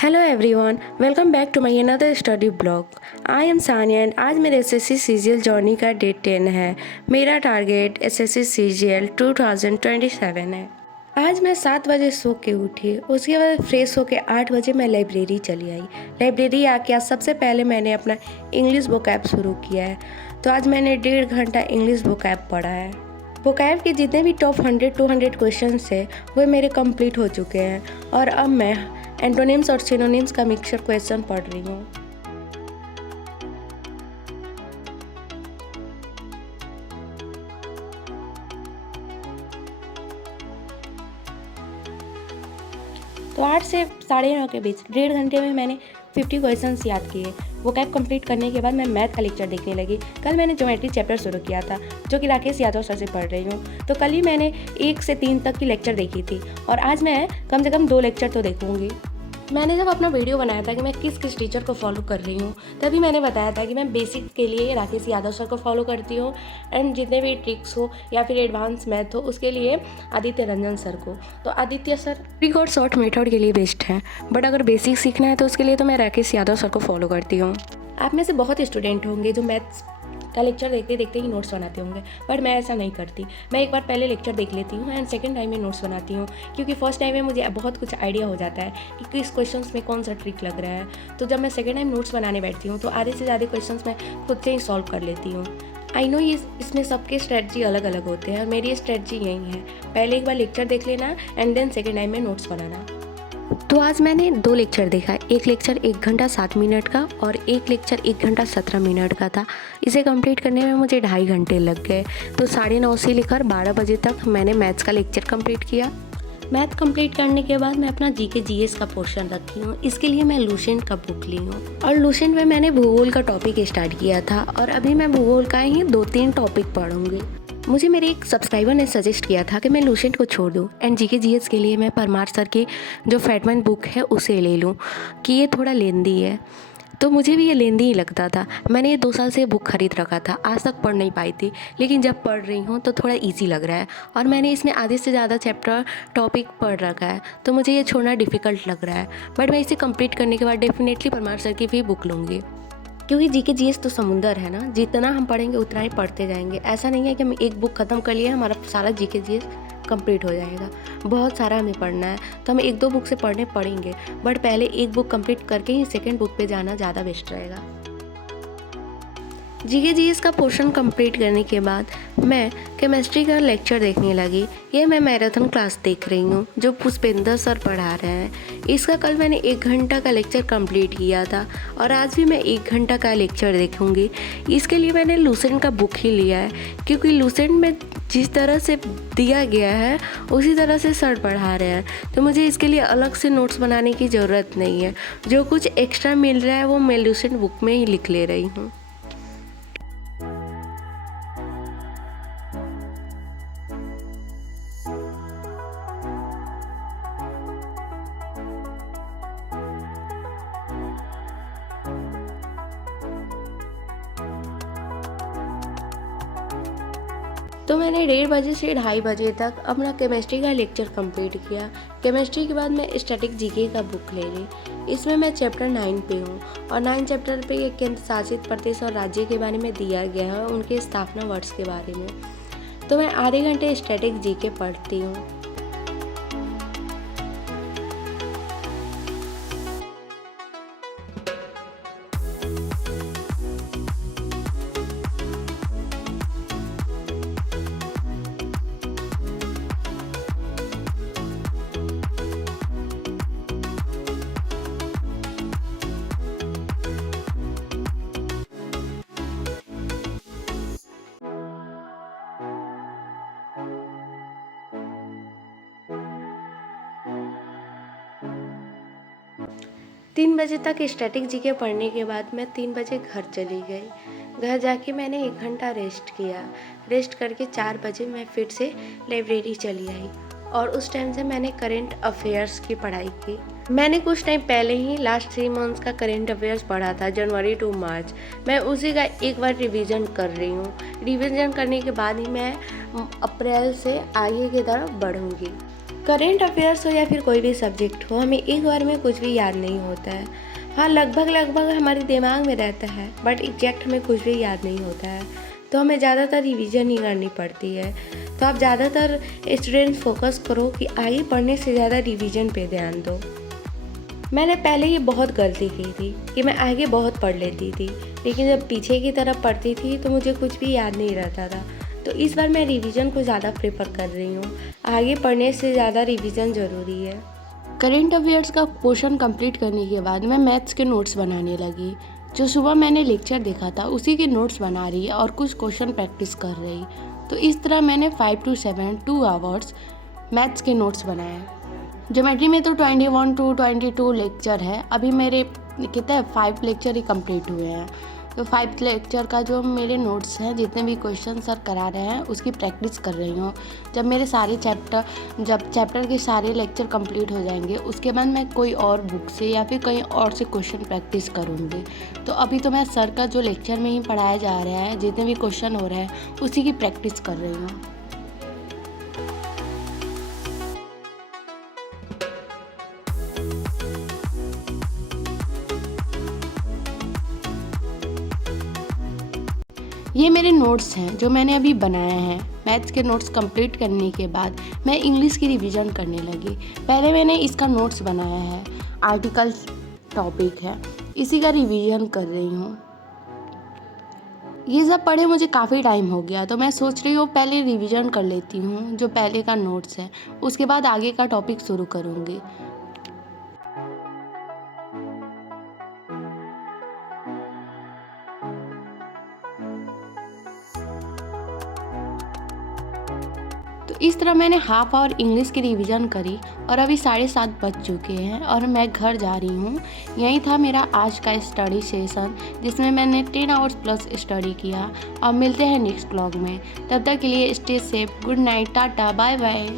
Hello everyone, welcome back to my another study blog. I am Sania and आज मेरे SSC CGL journey का date 10 है। मेरा target SSC CGL 2027 है। आज मैं 7 बजे सो के उठी, उसके बाद फ्रेश होके 8 बजे मैं लाइब्रेरी चली आई। लाइब्रेरी आके आज सबसे पहले मैंने अपना इंग्लिश बुक ऐप शुरू किया है। तो आज मैंने 1.5 घंटा इंग्लिश बुक ऐप पढ़ा है। बुक ऐप के जितने भी टॉप 100-200 क्वेश्चन है वो मेरे कंप्लीट हो चुके हैं और अब मैं एंटोनिम्स और सिनोनिम्स का मिक्सचर क्वेश्चन पढ़ रही हूँ। तो 8 से 9:30 के बीच 1.5 घंटे में मैंने 50 क्वेश्चंस याद किए। वो कैब कंप्लीट करने के बाद मैं मैथ का लेक्चर देखने लगी। कल मैंने ज्योमेट्री चैप्टर शुरू किया था जो कि राकेश यादव सर से पढ़ रही हूँ। तो कल ही मैंने 1 से 3 तक की लेक्चर देखी थी और आज मैं कम से कम 2 लेक्चर तो देखूँगी। मैंने जब अपना वीडियो बनाया था कि मैं किस किस टीचर को फॉलो कर रही हूँ तभी मैंने बताया था कि मैं बेसिक के लिए राकेश यादव सर को फॉलो करती हूँ एंड जितने भी ट्रिक्स हो या फिर एडवांस मैथ हो उसके लिए आदित्य रंजन सर को। तो आदित्य सर ट्रिक और शॉर्ट मेथड के लिए बेस्ट है, बट अगर बेसिक सीखना है तो उसके लिए तो मैं राकेश यादव सर को फॉलो करती हूँ। आप में से बहुत स्टूडेंट होंगे जो मैथ्स का लेक्चर देखते देखते ही नोट्स बनाते होंगे, बट मैं ऐसा नहीं करती। मैं एक बार पहले लेक्चर देख लेती हूँ एंड सेकंड टाइम में नोट्स बनाती हूँ, क्योंकि फर्स्ट टाइम में मुझे बहुत कुछ आइडिया हो जाता है कि किस क्वेश्चंस में कौन सा ट्रिक लग रहा है। तो जब मैं सेकंड टाइम नोट्स बनाने बैठती हूँ तो आधे से ज़्यादा क्वेश्चंस मैं खुद से ही सॉल्व कर लेती हूँ। आई नो इसमें सबके स्ट्रेटजी अलग अलग होते हैं और मेरी स्ट्रेटजी यही है, पहले एक बार लेक्चर देख लेना एंड देन सेकेंड टाइम में नोट्स बनाना। तो आज मैंने 2 लेक्चर देखा। एक लेक्चर 1 घंटा 7 मिनट का और एक लेक्चर 1 घंटा 17 मिनट का था। इसे कंप्लीट करने में मुझे 2.5 घंटे लग गए। तो 9:30 से लेकर 12 बजे तक मैंने मैथ्स का लेक्चर कंप्लीट किया। मैथ कंप्लीट करने के बाद मैं अपना जीके जीएस का पोर्शन रखी हूँ। इसके लिए मैं लुसेंट का बुक ली हूँ और लुसेंट में मैंने भूगोल का टॉपिक स्टार्ट किया था और अभी मैं भूगोल का ही 2-3 टॉपिक पढ़ूंगी। मुझे मेरे एक सब्सक्राइबर ने सजेस्ट किया था कि मैं लुसेंट को छोड़ दूं एंड जीके जीएस के लिए मैं परमार सर की जो फैटमैन बुक है उसे ले लूं कि ये थोड़ा लेंदी है। तो मुझे भी ये लेंदी ही लगता था। मैंने ये 2 साल से बुक खरीद रखा था, आज तक पढ़ नहीं पाई थी, लेकिन जब पढ़ रही हूँ तो थोड़ा ईजी लग रहा है और मैंने इसमें आधे से ज़्यादा चैप्टर टॉपिक पढ़ रखा है। तो मुझे ये छोड़ना डिफ़िकल्ट लग रहा है, बट मैं इसे कंप्लीट करने के बाद डेफिनेटली परमार सर की भी बुक लूँगी, क्योंकि जीके जीएस तो समुंदर है ना, जितना हम पढ़ेंगे उतना ही पढ़ते जाएंगे। ऐसा नहीं है कि हम एक बुक ख़त्म कर लिए हमारा सारा जीके जीएस कंप्लीट हो जाएगा। बहुत सारा हमें पढ़ना है तो हम 1-2 बुक से पढ़ेंगे, बट पहले एक बुक कंप्लीट करके ही सेकंड बुक पे जाना ज़्यादा बेस्ट रहेगा। जीके जीएस का पोर्शन कंप्लीट करने के बाद मैं केमिस्ट्री का लेक्चर देखने लगी। ये मैं मैराथन क्लास देख रही हूँ जो पुष्पेंद्र सर पढ़ा रहे हैं। इसका कल मैंने 1 घंटा का लेक्चर कंप्लीट किया था और आज भी मैं 1 घंटा का लेक्चर देखूँगी। इसके लिए मैंने लुसेंट का बुक ही लिया है, क्योंकि लुसेंट में जिस तरह से दिया गया है उसी तरह से सर पढ़ा रहे हैं, तो मुझे इसके लिए अलग से नोट्स बनाने की ज़रूरत नहीं है। जो कुछ एक्स्ट्रा मिल रहा है वो मैं लुसेंट बुक में ही लिख ले रही हूँ। तो मैंने 1:30 बजे से 2:30 बजे तक अपना केमिस्ट्री का लेक्चर कंप्लीट किया। केमिस्ट्री के बाद मैं स्टैटिक जीके का बुक ले ली। इसमें मैं चैप्टर 9 पे हूँ और 9 चैप्टर पे ये केंद्र शासित प्रदेश और राज्य के बारे में दिया गया है, उनके स्थापना वर्ष के बारे में। तो मैं आधे घंटे स्टैटिक जीके पढ़ती हूँ। 3 बजे तक स्टैटिक जीके पढ़ने के बाद मैं 3 बजे घर चली गई। घर जाके मैंने 1 घंटा रेस्ट किया। रेस्ट करके 4 बजे मैं फिर से लाइब्रेरी चली आई और उस टाइम से मैंने करंट अफेयर्स की पढ़ाई की। मैंने कुछ टाइम पहले ही लास्ट 3 मंथ्स का करंट अफेयर्स पढ़ा था, जनवरी टू मार्च। मैं उसी का एक बार रिवीजन कर रही हूँ। रिवीजन करने के बाद ही मैं अप्रैल से आगे की तरफ बढ़ूँगी। करेंट अफेयर्स हो या फिर कोई भी सब्जेक्ट हो, हमें एक बार में कुछ भी याद नहीं होता है। हाँ, लगभग हमारे दिमाग में रहता है, बट एग्जैक्ट हमें कुछ भी याद नहीं होता है, तो हमें ज़्यादातर रिवीजन ही करनी पड़ती है। तो आप ज़्यादातर स्टूडेंट्स फोकस करो कि आगे पढ़ने से ज़्यादा रिवीजन पे ध्यान दो। मैंने पहले ये बहुत गलती की थी कि मैं आगे बहुत पढ़ लेती थी, लेकिन जब पीछे की तरफ पढ़ती थी तो मुझे कुछ भी याद नहीं रहता था। तो इस बार मैं रिवीजन को ज़्यादा प्रेफर कर रही हूँ। आगे पढ़ने से ज़्यादा रिवीजन ज़रूरी है। करेंट अफेयर्स का पोर्शन कंप्लीट करने के बाद मैं मैथ्स के नोट्स बनाने लगी। जो सुबह मैंने लेक्चर देखा था उसी के नोट्स बना रही है और कुछ क्वेश्चन प्रैक्टिस कर रही। तो इस तरह मैंने 5 to 7 2 आवर्स मैथ्स के नोट्स बनाए। ज्योमेट्री में तो 21 to 22 लेक्चर है। अभी मेरे कितने 5 लेक्चर ही कंप्लीट हुए हैं। तो 5 लेक्चर का जो मेरे नोट्स हैं, जितने भी क्वेश्चन सर करा रहे हैं उसकी प्रैक्टिस कर रही हूँ। जब चैप्टर के सारे लेक्चर कंप्लीट हो जाएंगे उसके बाद मैं कोई और बुक से या फिर कहीं और से क्वेश्चन प्रैक्टिस करूँगी। तो अभी तो मैं सर का जो लेक्चर में ही पढ़ाया जा रहा है, जितने भी क्वेश्चन हो रहे हैं उसी की प्रैक्टिस कर रही हूँ। ये मेरे नोट्स हैं जो मैंने अभी बनाए हैं। मैथ्स के नोट्स कंप्लीट करने के बाद मैं इंग्लिश की रिवीजन करने लगी। पहले मैंने इसका नोट्स बनाया है, आर्टिकल टॉपिक है, इसी का रिवीजन कर रही हूँ। ये सब पढ़े मुझे काफ़ी टाइम हो गया, तो मैं सोच रही हूँ पहले रिवीजन कर लेती हूँ जो पहले का नोट्स है, उसके बाद आगे का टॉपिक शुरू करूँगी। तो इस तरह मैंने हाफ आवर इंग्लिश की रिवीजन करी और अभी 7:30 बज चुके हैं और मैं घर जा रही हूँ। यही था मेरा आज का स्टडी सेशन, जिसमें मैंने 10 आवर्स प्लस स्टडी किया। अब मिलते हैं नेक्स्ट व्लॉग में। तब तक के लिए stay safe, good night, tata, bye bye.